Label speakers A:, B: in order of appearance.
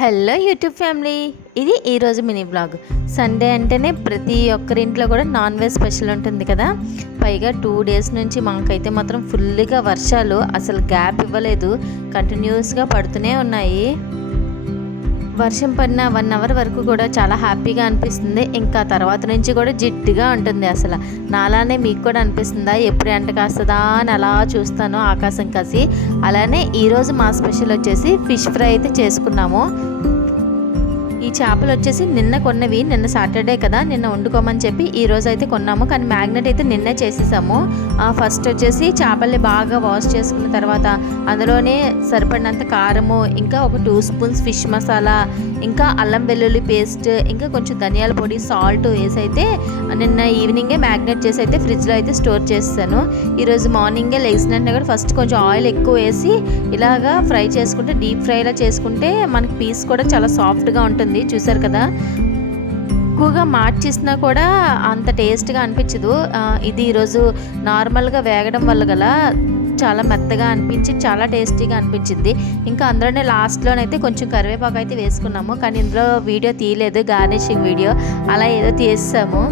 A: Hello YouTube family. ఇది ఈరోజు mini blog. Sunday అంటేనే ప్రతి ఒక్కరింట్లో కూడా నాన్ వెజ్ స్పెషల్ ఉంటుంది కదా. పైగా టూ డేస్ నుంచి మాకైతే మాత్రం ఫుల్గా వర్షాలు అసలు గ్యాప్ ఇవ్వలేదు. కంటిన్యూస్గా పడుతూనే ఉన్నాయి. వర్షం పడిన వన్ అవర్ వరకు కూడా చాలా హ్యాపీగా అనిపిస్తుంది. ఇంకా తర్వాత నుంచి కూడా జిడ్డుగా ఉంటుంది అసలు. నాలానే మీకు కూడా అనిపిస్తుందా? ఎప్పుడు ఎండ కాస్తుందా అని అలా చూస్తాను ఆకాశం కాసి. అలానే ఈరోజు మా స్పెషల్ వచ్చేసి ఫిష్ ఫ్రై అయితే చేసుకున్నాము. ఈ చేపలు వచ్చేసి నిన్న కొన్నవి నిన్న సాటర్డే కదా నిన్న వండుకోమని చెప్పి ఈ రోజు అయితే కొన్నాము. కానీ మ్యాగ్నెట్ అయితే నిన్నే చేసేసాము. ఫస్ట్ వచ్చేసి చేపల్ని బాగా వాష్ చేసుకున్న తర్వాత అందులోనే సరిపడినంత కారము ఇంకా ఒక టూ స్పూన్స్ ఫిష్ మసాలా ఇంకా అల్లం వెల్లుల్లి పేస్ట్ ఇంకా కొంచెం ధనియాల పొడి సాల్ట్ వేసి అయితే నిన్న ఈవినింగే మ్యాగ్నెట్ చేసి అయితే ఫ్రిడ్జ్లో అయితే స్టోర్ చేస్తాను ఈరోజు మార్నింగే లెగ్సినట్టు కూడా ఫస్ట్ కొంచెం ఆయిల్ ఎక్కువ వేసి ఇలాగా ఫ్రై చేసుకుంటే డీప్ ఫ్రైలా చేసుకుంటే మనకి పీస్ కూడా చాలా సాఫ్ట్గా ఉంటుంది. చూసారు కదా. ఎక్కువగా మార్చేసినా కూడా అంత టేస్ట్గా అనిపించదు. ఇది ఈరోజు నార్మల్గా వేగడం వల్ల గల చాలా మెత్తగా అనిపించి చాలా టేస్టీగా అనిపించింది. ఇంకా అందులోనే లాస్ట్లోనైతే కొంచెం కరివేపాకు అయితే వేసుకున్నాము. కానీ ఇందులో వీడియో తీయలేదు గార్నిషింగ్ వీడియో. అలా ఏదో తీసాము